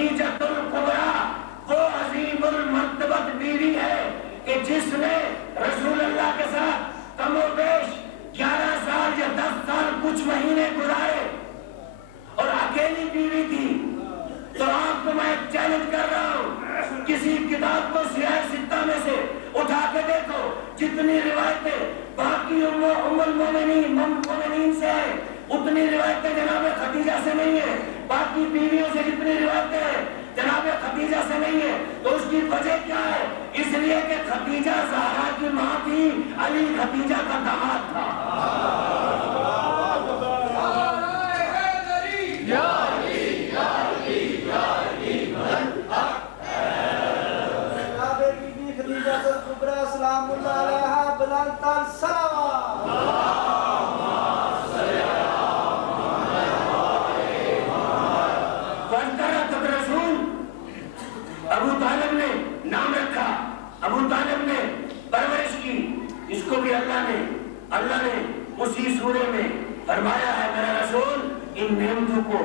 خدیجۃ الکبریٰ وہ عظیم المرتبت بیوی ہے کہ جس نے رسول اللہ کے ساتھ کم و بیش 11 سال یا 10 سال کچھ مہینے گزارے اور اکیلی بیوی تھی. تو آپ کو میں چیلنج کر رہا ہوں، کسی کتاب کو سیاہ ستہ میں سے اٹھا کے دیکھو، جتنی روایتیں باقی ام المومنین سے ہیں اتنی روایتیں جناب خدیجہ سے نہیں ہے. باقی بیویوں سے جتنی روایتیں ہیں جناب خدیجہ سے نہیں ہے. تو اس کی وجہ کیا ہے؟ اس لیے کہ خدیجہ زہرا کی ماں تھی، علی خدیجہ کا داماد تھا. سلام اللہ علیہ بلند الصلوات. رسول ابو طالب نے نام رکھا، ابو طالب نے پرورش کی. اس کو بھی اللہ نے اسی سورے میں فرمایا ہے میرا رسول ان نعمتوں کو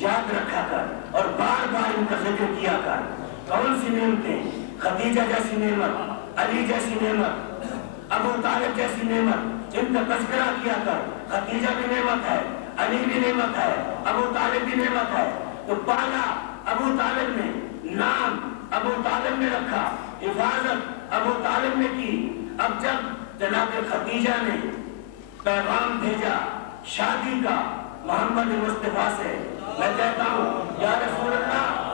یاد رکھا کر اور بار بار ان کا ذکر کیا کر. کون سی نعمتیں؟ خدیجہ جیسی نعمت، علی جیسی نعمت، ابو طالب جیسی نعمت، ان کا تذکرہ کیا کر. خدیجہ بھی نعمت ہے، علی بھی نعمت ہے، ابو طالب بھی نعمت ہے. تو پالا ابو طالب نے، نام ابو طالب نے رکھا، حفاظت ابو طالب نے کی. اب جب جناب خدیجہ نے پیغام بھیجا شادی کا محمد مصطفیٰ سے، میں کہتا ہوں یا رسول اللہ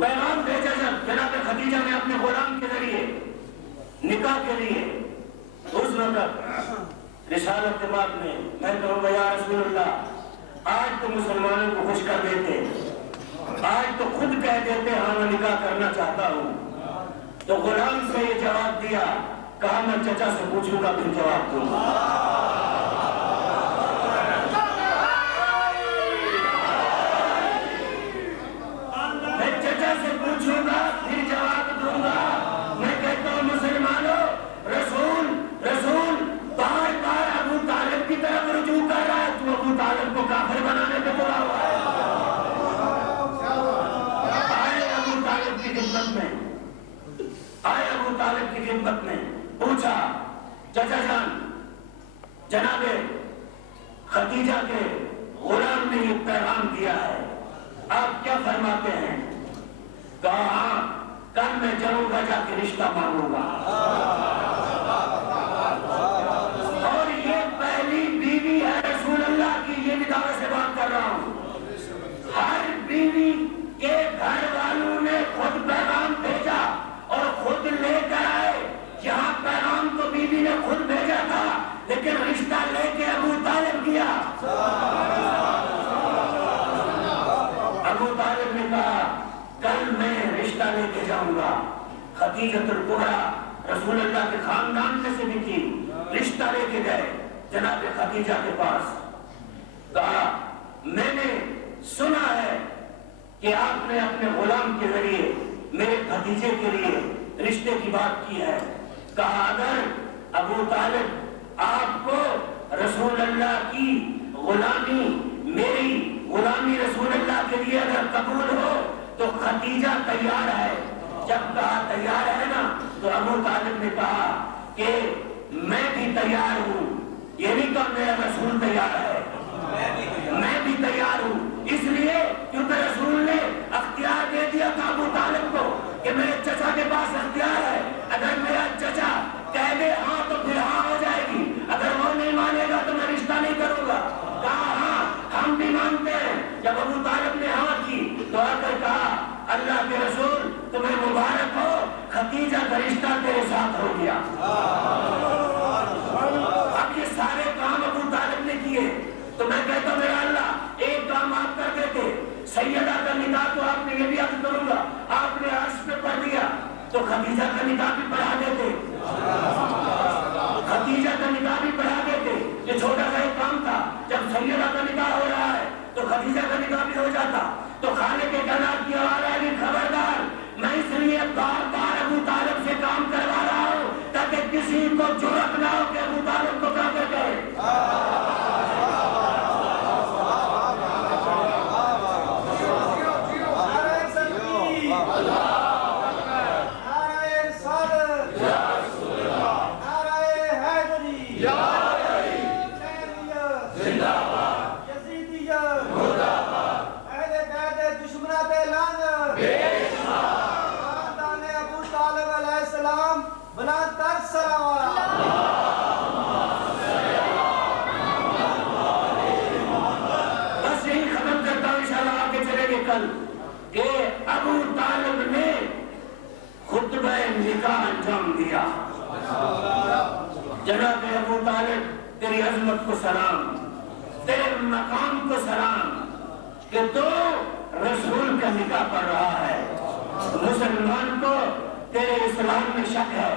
پیغام بھیجا جب جناب خدیجہ نے اپنے غلام کے ذریعے نکاح کے لیے، اس وقت رسالت کے بعد میں کہوں گا یا رسول اللہ آج تو مسلمانوں کو خوش کر دیتے، آج تو خود کہہ دیتے ہاں میں نکاح کرنا چاہتا ہوں. تو غلام سے یہ جواب دیا، کہا میں چچا سے پوچھوں گا پھر جواب دوں گا. پوچھوں گا پھر جواب دوں گا. میں کہتا ہوں مسلمانوں، رسول بار بار ابو طالب کی طرف رجوع کر رہا ہے. تو ابو طالب کو کافر بنانے پہ تلا ہوا ہے. آئے ابو طالب کی خدمت میں پوچھا چچا جان جناب خدیجہ کے غلام نے یہ پیغام دیا ہے، آپ کیا فرماتے ہیں؟ کہا کل میں جاؤں گا جا کے رشتہ مانگوں گا. اور یہ پہلی بیوی ہے رسول اللہ کی، یہ بھی دعوے سے بات کر رہا ہوں. ہر بیوی کے گھر والوں نے خود پیغام بھیجا اور خود لے کر آئے. یہاں پیغام تو بیوی نے خود بھیجا تھا لیکن رشتہ لے کے ابو طالب گیا. ابو طالب نے کہا کل میں رشتہ لے کے جاؤں گا. خدیجۃ الکبریٰ رسول اللہ کے خاندان میں سے بھی تھی، رشتہ لے کے گئے جناب خدیجہ کے پاس. کہا میں نے سنا ہے کہ آپ نے اپنے غلام کے ذریعے میرے بھتیجے کے لیے رشتے کی بات کی ہے. کہا اگر ابو طالب آپ کو رسول اللہ کی غلامی، میری غلامی رسول اللہ کے لیے اگر قبول ہو تو خدیجہ تیار ہے. جب کہا تیار ہے نا تو ابو طالب نے کہا کہ میں بھی تیار ہوں. یہ نہیں کہا میرا رسول تیار ہے، میں بھی تیار ہوں. اس لیے کیونکہ رسول نے اختیار دے دیا تھا ابو طالب کو کہ میرے چچا کے پاس اختیار ہے. اگر میرا چچا کہہ دے ہاں تو پھر ہاں ہو جائے گی، اگر وہ نہیں مانے گا تو میں رشتہ نہیں کروں گا. کہا ہاں ہم بھی مانتے ہیں. جب ابو طالب نے ہاں کی تو آ کر کہا اللہ کے رسول تمہیں مبارک ہو، خدیجہ کا رشتہ تیرے ساتھ ہو گیا. اب یہ سارے کام ابو طالب نے کیے. تو میں کہتا ہوں میرا اللہ ایک کام آپ کر دیتے. سیدہ کا نکاح تو آپ نے، یہ بھی عرض کروں گا، آپ نے عرش پہ پڑھ دیا خدیجہ کا نکاح بھی پڑھا دیتے، خدیجہ کا نکاح بھی پڑھا دیتے. یہ چھوٹا سا ایک کام تھا. جب سیدہ کا نکاح ہو رہا ہے تو خدیجہ کا نکاح بھی ہو جاتا. تو خالق کائنات کی آواز آئی خبردار، میں اس لیے بار بار ابو طالب سے کام کروا رہا ہوں تاکہ کسی کو جرأت نہ ہو کہ ابو طالب کو کافر کہے. کہ ابو طالب نے خطبہ نکاح انجام دیا. جناب ابو طالب تیری عظمت کو سلام، تیرے مقام کو سلام کہ تو رسول کا نکاح پڑھ رہا ہے. مسلمان کو تیرے اسلام میں شک ہے،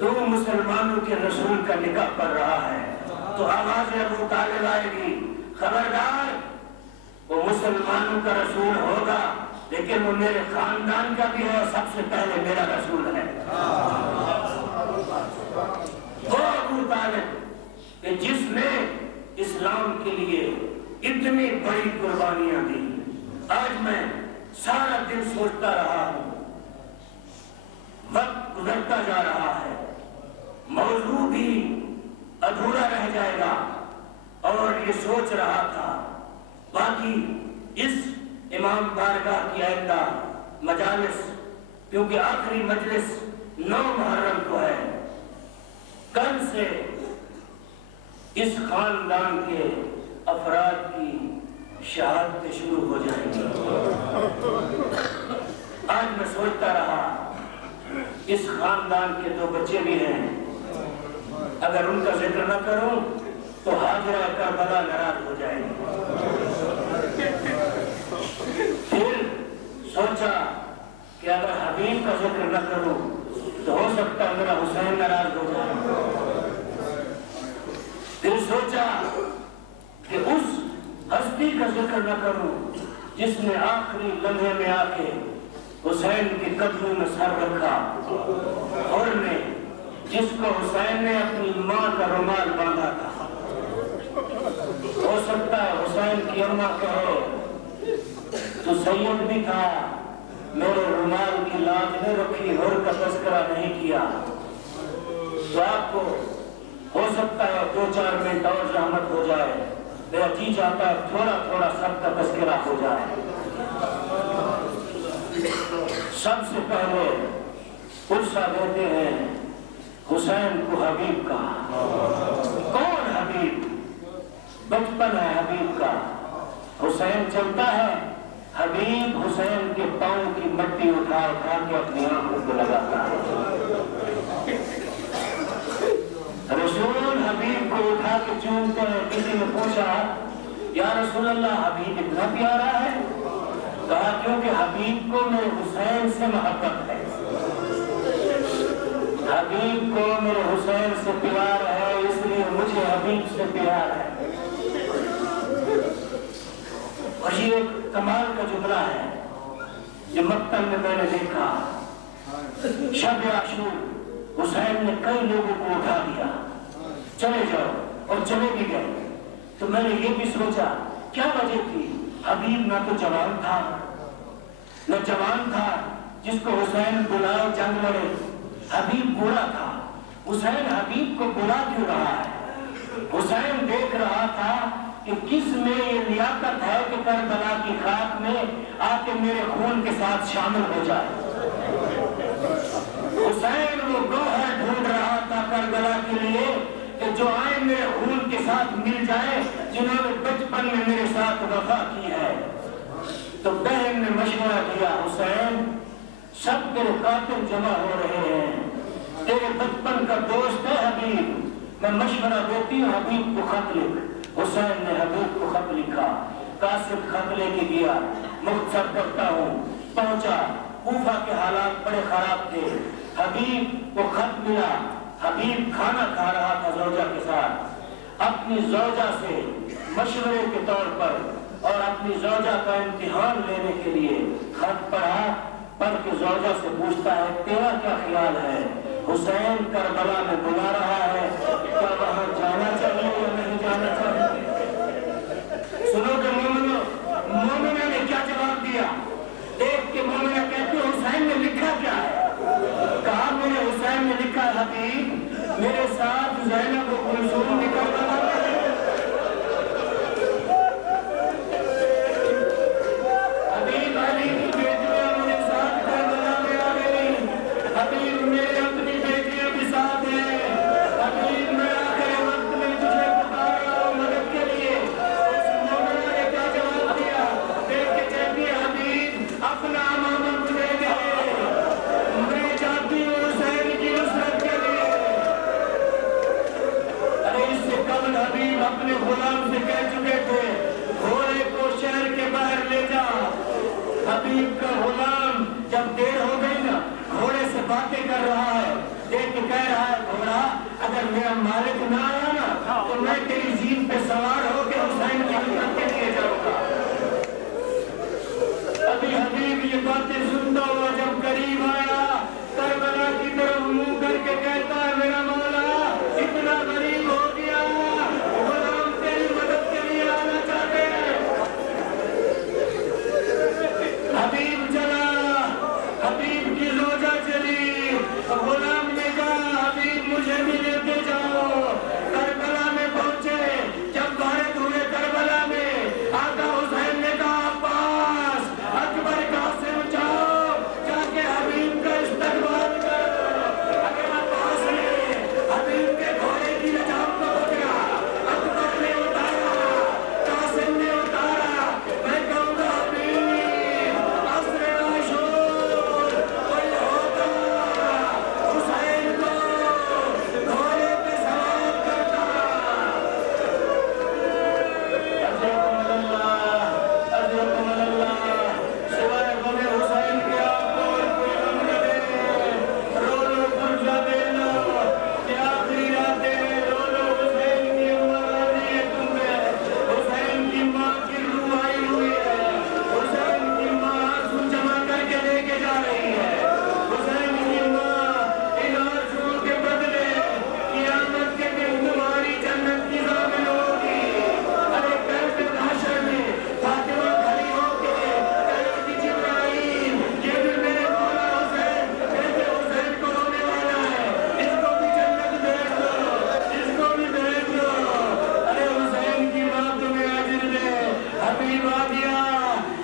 تو مسلمانوں کے رسول کا نکاح پڑھ رہا ہے. تو آواز ابو طالب آئے گی خبردار، وہ مسلمانوں کا رسول ہوگا لیکن وہ میرے خاندان کا بھی ہے اور سب سے پہلے میرا رسول ہے. وہ ابو طالب کہ جس نے اسلام کے لیے اتنی بڑی قربانیاں دی. آج میں سارا دن سوچتا رہا ہوں، وقت گزرتا جا رہا ہے، موضوع بھی ادھورا رہ جائے گا، اور یہ سوچ رہا تھا باقی اس امام بارگاہ کی آئندہ مجالس، کیونکہ آخری مجلس 9 محرم کو ہے، کل سے اس خاندان کے افراد کی شہادتیں شروع ہو جائیں گی. آج میں سوچتا رہا اس خاندان کے 2 بچے بھی ہیں، اگر ان کا ذکر نہ کروں تو حاضرہ کربلا ناراض ہو جائے گی. پھر سوچا کہ اگر حبیب کا ذکر نہ کروں تو ہو سکتا ہے میرا حسین ناراض ہو جائے. پھر سوچا کہ اس ہستی کا ذکر نہ کروں جس نے آخری لمحے میں آ کے حسین کے قدموں میں سر رکھا، اور نے جس کو حسین نے اپنی ماں کا رومال باندھا تھا. ہو سکتا ہے حسین کی اماں کہے تو سید بھی تھا، میرے رومال کی لاج نہیں رکھی، ہر کا تذکرہ نہیں کیا. تو آپ کو ہو سکتا ہے 2-4 منٹ اور زحمت ہو جائے، میرا جی چاہتا ہے تھوڑا تھوڑا سب کا تذکرہ ہو جائے. سب سے پہلے پرسہ دیتے ہیں حسین کو حبیب کا. کون حبیب؟ بچپن ہے حبیب کا. حسین چلتا ہے، حبیب حسین کے پاؤں کی مٹی اٹھا اٹھا کے اپنی آنکھوں کو لگاتا ہے. رسول حبیب کو اٹھا کے چومتے ہیں. کسی نے پوچھا یا رسول اللہ حبیب اتنا پیارا ہے؟ کہا کیونکہ حبیب کو میرے حسین سے محبت ہے، حبیب کو میرے حسین سے پیار ہے، اس لیے مجھے حبیب سے پیار ہے. اور یہ ایک کمال کا جملہ ہے جو مقتل میں میں نے دیکھا. شب عاشور حسین نے کئی لوگوں کو اٹھا دیا، چلے جاؤ، اور چلے بھی گئے. تو میں نے یہ بھی سوچا کیا وجہ تھی؟ حبیب نہ تو جوان تھا، نہ جوان تھا جس کو حسین بلائے جنگ لڑے. حبیب بوڑھا تھا. حسین حبیب کو بلا کیوں رہا ہے؟ حسین دیکھ رہا تھا کہ کس میں یہ لیاقت ہے کہ کربلا کی خاک میں آ کے میرے خون کے ساتھ شامل ہو جائے. حسین وہ گوہر ڈھونڈ رہا تھا کربلا کے لیے کہ جو آئے میرے خون کے ساتھ مل جائے، جنہوں نے بچپن میں میرے ساتھ وفا کی ہے. تو بہن نے مشورہ دیا حسین سب تیرے قاتل جمع ہو رہے ہیں، تیرے بچپن کا دوست ہے حبیب، میں مشورہ دیتی ہوں حبیب کو خط لکھ. حسین نے حبیب کو خط لکھا. قاصد خط لے کے گیا. مختصر کرتا ہوں، پہنچا کوفہ کے حالات بڑے خراب تھے. حبیب کو خط ملا. حبیب کھانا کھا رہا تھا زوجہ کے ساتھ. اپنی زوجہ سے مشورے کے طور پر اور اپنی زوجہ کا امتحان لینے کے لیے خط پڑھا. پڑھ کے زوجہ سے پوچھتا ہے تیرا کیا خیال ہے؟ حسین کربلا میں بلا رہا ہے, کیا وہاں جانا چاہیے یا نہیں جانا چاہیے؟ سنو کہ مومنہ نے کیا جواب دیا. دیکھ کے مومنہ کہتی ہے حسین نے لکھا کیا ہے؟ کہا میرے حسین نے لکھا حبیب میرے ساتھ زینب و کلثوم بھی کربلا میں ہے. حبیب علی کی بیٹیاں میرے ساتھ کربلا میں آ گئی. حبیب میرے اپنی بیٹیاں بھی ساتھ ہیں. حبیب میں آخر وقت میں تجھے پکار رہا ہوں مدد کے لیے. اس مومنہ نے کیا جواب دیا؟ دیکھ کے کہتی ہے حبیب اپنا امامہ مجھے دے, میں چاہتی ہوں حسین کی نصرت کے لیے. ارے اس سے قبل حبیب اپنے غلام سے کہہ چکے تھے گھوڑے کو شہر کے باہر لے جا. حبیب کا غلام جب دیر ہو گئی نا گھوڑے سے باتیں کر رہا ہے. دیکھ کے کہہ رہا ہے گھوڑا اگر میرا مالک نہ آیا نا تو میں تیری زین پہ سوار ہو کے حسین کی نصرت کے لیے جاؤں گا. ابھی حبیب یہ باتیں سنتا ہوا جب قریب آیا کربلا کی طرف منہ کر کے کہتا ہے میرا مولا اتنا غریب ہو گیا غلام تیری مدد کے لیے آنا چاہتے ہیں. حبیب چلا, حبیب کی زوجہ چلی. غلام نے کہا حبیب مجھے بھی لیتے جاؤ. کربلا میں پہنچے. جب وارد ہوئے کربلا میں آقا حسین نے کہا عباس اکبر قاسم جاؤ جا کے حبیب کا استقبال کرو. اگر عباس نے حبیب کے گھوڑے کی لجام کو پکڑا, اکبر نے اتارا, قاسم نے اتارا. میں کہوں گا حبیب عصر عاشور کوئی ہوتا حسین کو گھوڑے پہ سوار کرتا. عزیزکم اللہ, عزیزکم اللہ, سوائے غم حسین کے آپ کو اور کوئی غم نہ دے. رو لو پرجا دے لو کہ آخری راتیں رو لو. حسین کی عمر آنی ہے تم میں. حسین کی ماں کی روح آئی ہوئی ہے. حسین کی ماں آنسو جمع کر کے لے کے جا رہی ہے. حسین کی ماں ان آنسوؤں کے بدلے قیامت کے دن تمہاری جنت کی ضامن ہوگی. ارے کل کے محشر میں فاطمہ کھڑی ہو کے کہے گی جبرائیل یہ بھی میرے مولا حسین کہتے حسین کو رونے والا ہے, اس کو بھی جنت بھیج دو, اس کو بھی بھیج دو. ارے حسین کی ماں تمہیں اجر دے. حبیب آ گیا.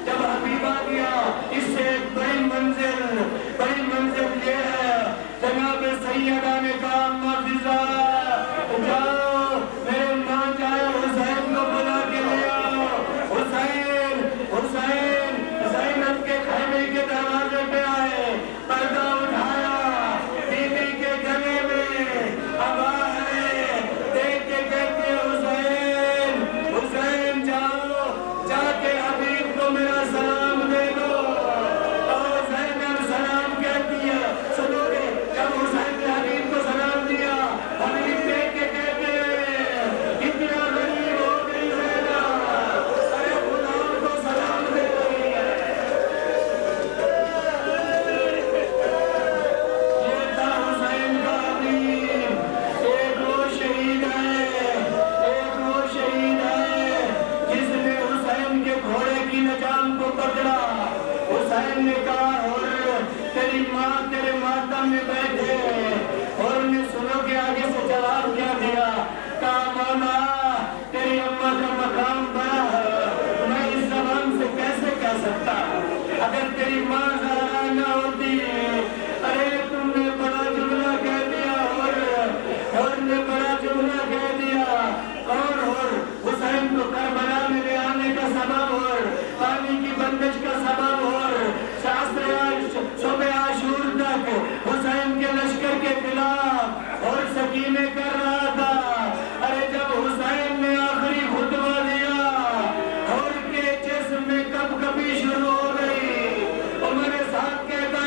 جب حبیب آ گیا اس سے ایک بڑی منزل یہ ہے جناب سیدہ نے کہا اما فضا جاؤ میرے ماں جائے حسین کو بلا کے لے آؤ. حسین حسین زینب کے خیمے کے دروازے پہ آئے, پردہ اٹھایا, بیوی کے گلے میں ابا ہے. دیکھ کے کہتے حسین حسین جاؤ جا کے حبیب کو میرا سلام دے دو. اور زینب سلام کہتی ہے. سنو گے جب حسین نے حبیب کو سلام دیا حبیب دیکھ کے کہتے اتنا غریب ہو گئی زینب, ارے غلام کو سلام دے رہی ہے. یہ تھا حسین کا حبیب. ایک وہ شہید ہے, ایک وہ شہید ہے جس نے حسین کے گھوڑے کی لجام کو پکڑا. حسین نے کہا اور تیری ماں تیرے ماتم میں بیٹھے. اور نے سنو کے آگے سے جواب کیا دیا, کہا مولا تیری اماں کا مقام بڑا ہے, میں اس زبان سے کیسے کہہ سکتا اگر تیری ماں زہرا نہ ہوتی. ارے تم نے بڑا جملہ کہہ دیا اور نے بڑا جملہ کہہ دیا. کون اور حسین کو کربلا میں لے آنے کا سبب اور پانی کی بندش کا سبب اور صبح عاشور تک حسین کے لشکر کے خلاف اور سکینے کر رہا تھا. ارے جب حسین نے آخری خطبہ دیا اور کے جسم میں کب کبھی شروع ہو گئی, اور میرے ساتھ کہتا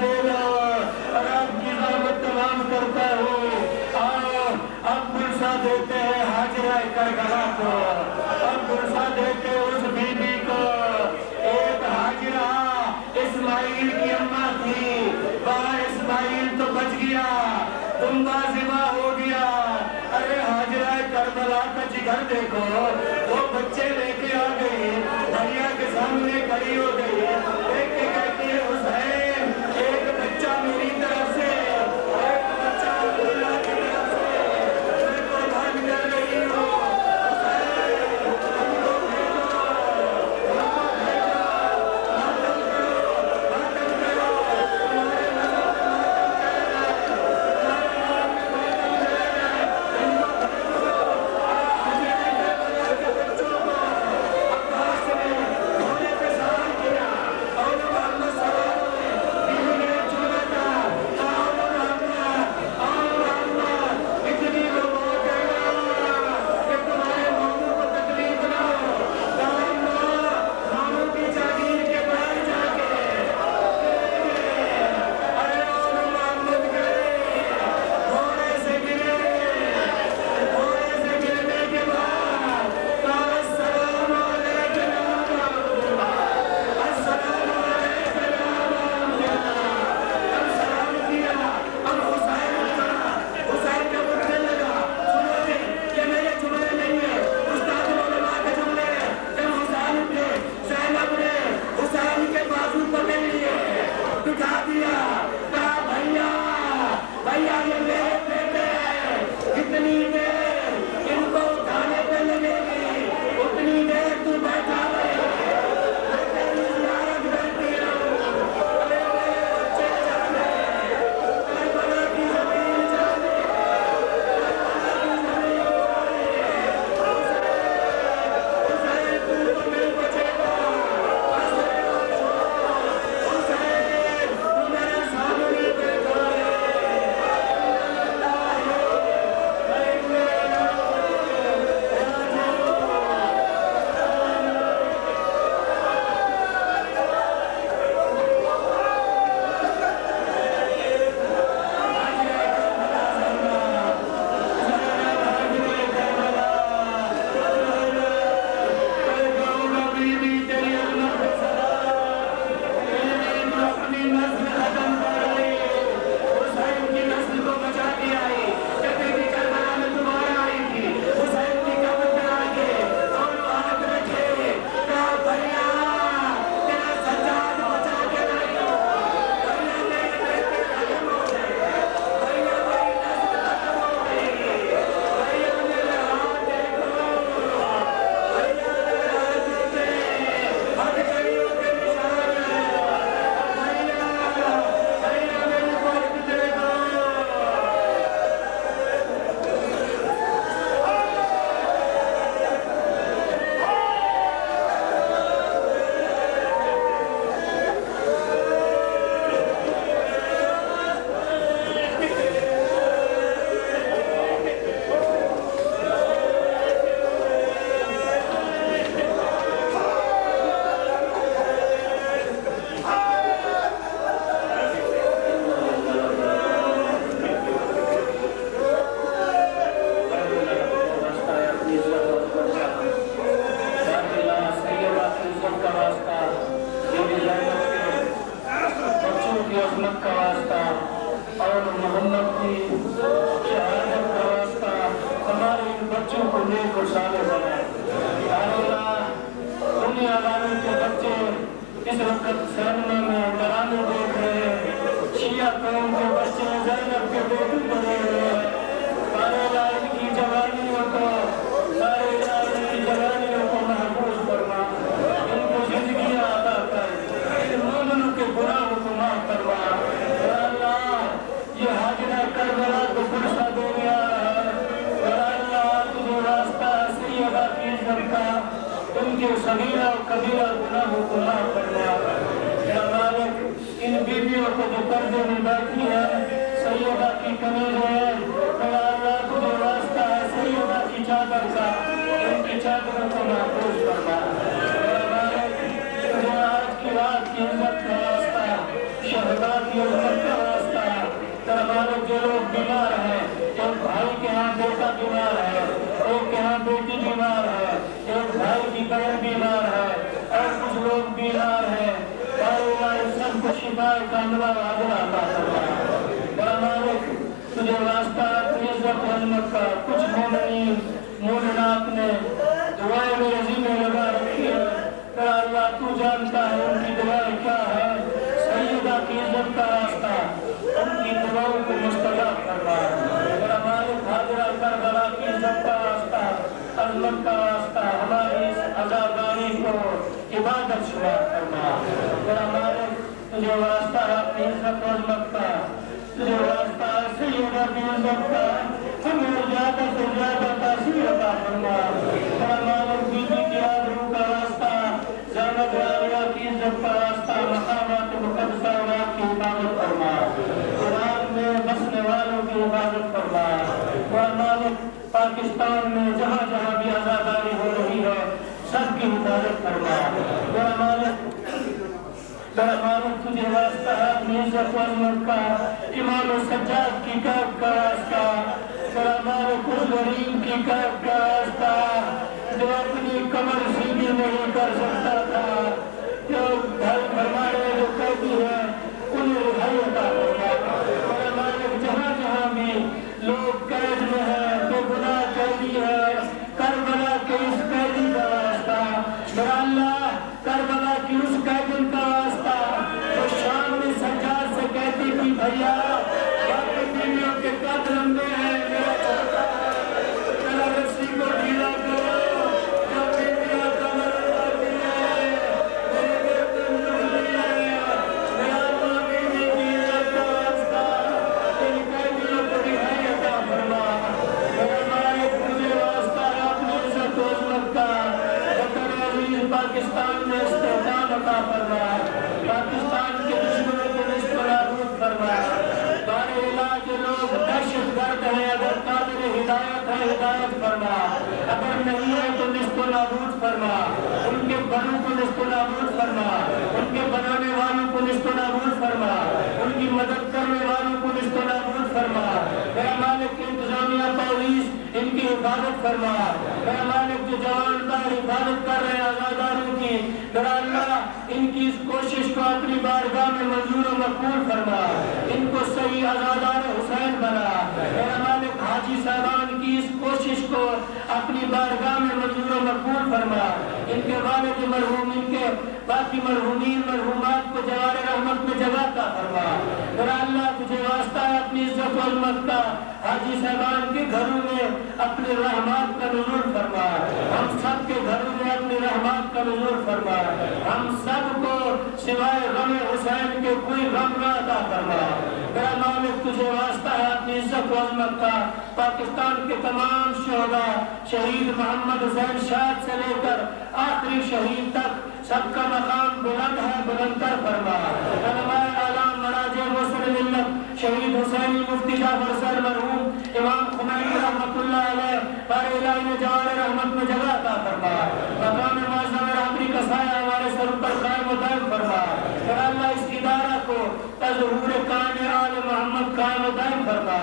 دے لو اور آپ کی زحمت تمام کرتا ہوں. آؤ اب پرسا دیتے ہیں حاجرہ کربلا کو, اب پرسا دیتے اس بی بی کو. ایک حاجرہ اسماعیل کی اماں تھی, وہاں اسماعیل تو بچ گیا, دمبا ذبح ہو گیا. ارے حاجرہ کربلا کا جگر دیکھو, وہ بچے لے کے آ گئی, دریا کے سامنے کھڑی ہو گئی, دیکھ کے کہتی ہے حسین ایک بچہ میری طرف سے, ایک بچہ اللہ کی طرف سے میں قربان کر رہی ہوں. صغیرہ و کبیرہ گناہوں کو معاف فرما. یا مالک ان بیویوں کو جو قرضے میں بیٹھی ہے, سیدہ کی کمیز ہے, یا اللہ تجھے واسطہ ہے سیدہ کی چادر کا, ان کی چادروں کو محفوظ فرما. یا مالک تجھے آج کی رات کی عزت کا واسطہ شہداء کی شفا کاملہ عاجلہ عطا فرما میرا مالک تجھے واسطہ اپنی عزت و عظمت کا کچھ مومنین مومنات نے دعائیں میں عظیمیں لگا رکھی ہے میرا اللہ تو جانتا ہے ان کی دعائیں کیا ہے سیدہ کی عزت کا راستہ ان کی دعاؤں کو مستجاب فرما میرا مالک حاضرہ کربلا کی عزت کا راستہ عظمت کا راستہ ہماری اس عزاداری کو عبادت شمار فرما میرا مالک تجھے واسطہ اپنی عزت و عظمت کا تجھے واسطہ سیدہ کی عزت کا ہمیں زیادہ سے زیادہ تاثیر عطا فرما میرا مالک بی بی کی آبرو کا راستہ زینب عالیہ کی عزت کا راستہ مقامات مقدسہ کی حفاظت فرما عراق میں بسنے والوں کی حفاظت فرما میرا مالک پاکستان میں جہاں جہاں بھی عزاداری ہو رہی ہے سب کی حفاظت فرما میرا مالک تجھے واسطہ اپنی عزت و عظمت کا امام سجاد کی قید کا راستہ میرا مالک اس غریب کی قید کا راستہ جو اپنی کمر سیدھی نہیں کر سکتا تھا جو گھر فرمانے جو قیدی ہے انہیں رہائی عطا فرما میرا مالک جہاں جہاں بھی لوگ قید میں ہیں بے گناہ قیدی ہے کربلا کے اس قیدی کا راستہ میرا اللہ کربلا کی اس قیدی کا راستہ جو شام میں سجاد سے کہتی تھی بھیا باقی بیویوں کے قد لمبے ہیں میرا چھوٹا میرا رسی کو ڈھیلا کرو جو بیویاں کمر اٹھاتی ہیں میرے گردن جھکتی ہے میرا اللہ بیوی کی عزت کا راستہ ان قیدیوں کو رہائی عطا فرما میرا مالک تجھے واسطہ اپنی عزت و عظمت کا وطن عزیز پاکستان میں استحکام عطا فرما پاکستان کے دشمنوں کو نصف نابود فرما بارے علاج لوگ دہشت گرد ہیں اگر قابل ہدایت ہے ہدایت فرما اگر نہیں ہے تو نصف نابود فرما ان کے بڑوں کو نصف نابود فرما ان کے بنانے والوں کو نصف نابود فرما ان کی مدد کرنے والوں کو نصف نابود فرما میرا مالک انتظامیہ پولیس ان کی حفاظت فرما میرا مالک جو جوان کا حفاظت کر رہے ہیں آزاداروں کی میرا اللہ ان کی اس کوشش کو اپنی بارگاہ میں منظور و مقبول فرما ان کو صحیح آزادار حسین بنا میرا مالک حاجی صاحبان کی اس کوشش کو اپنی بارگاہ میں منظور و مقبول فرما ان کے والد مرحوم ان کے باقی مرحومین مرحومات کو جوار رحمت میں جگہ کا فرما میرا اللہ تجھے واسطہ ہے اپنی عزت و عظمت کا حاجی صاحبان کے گھروں میں اپنے رحمات کا نزول فرما ہم سب کے گھروں میں اپنی رحمات کا نزول فرما ہم سب کو سوائے غم حسین کے کوئی غم نہ عطا فرما میرا مالک تجھے واسطہ ہے اپنی عزت و عظمت کا پاکستان کے تمام شہداء شہید محمد حسین شاہد سے لے کر آخری شہید تک سب کا مقام بلند ہے بلندر فرما علماء اعلام مراجع مسلم ملت شہید حسینی مفتی جعفر سر مرحوم امام خمینی رحمت اللہ علیہ بار الہی نے جوار رحمت میں جگہ عطا فرما مقام معظم رحمتی کا سایہ ہمارے سر پر قائم و دائم فرما میرا اللہ اس ادارہ کو تظہور کان آل محمد قائم و دائم فرما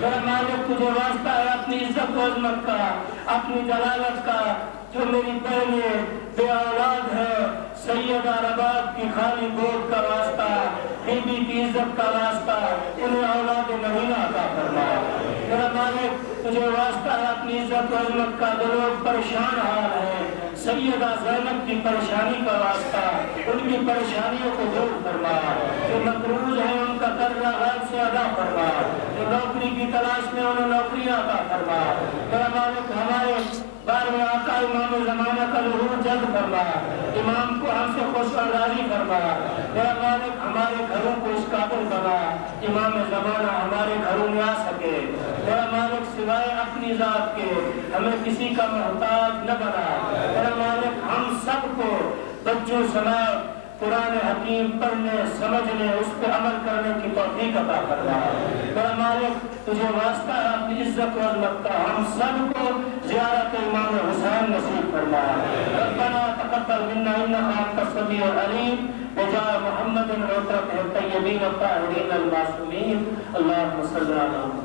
میرا مالک تجھے واسطہ ہے اپنی عزت و عظمت کا اپنی جلالت کا جو میری بہنیں بے اولاد ہے سیدہ رباب کی خالی گود کا واسطہ بی بی کی عزت کا واسطہ انہیں اولاد مہینہ عطا فرما میرا مالک تجھے واسطہ ہے اپنی عزت و عظمت کا جو لوگ پریشان حال ہے سیدہ زینب کی پریشانی کا واسطہ ان کی پریشانیوں کو دور فرما جو مقروض ہیں ان کا قرضہ غیب سے ادا فرما جو نوکری کی تلاش میں انہیں نوکریاں عطا فرما میرا مالک ہمارے بارہویں آقا امام زمانہ کا ظہور جلد فرما امام کو ہم سے خوش اور راضی فرما میرا مالک ہمارے گھروں کو اس قابل بنا امام زمانہ ہمارے گھروں میں آ سکے میرا مالک سوائے اپنی ذات کے ہمیں کسی کا محتاج نہ بنا میرا مالک ہم سب کو بچوں سمیت قرآن حکیم پڑھنے سمجھنے اس پہ عمل کرنے کی توفیق عطا فرما میرا مالک تجھے واسطہ ہے اپنی عزت و عظمت کا ہم سب کو زیارت امام حسین نصیب فرما ربنا تقبل منا انك انت السميع العليم بجاه محمد وعترته الطيبين الطاهرين المعصومين اللهم صل على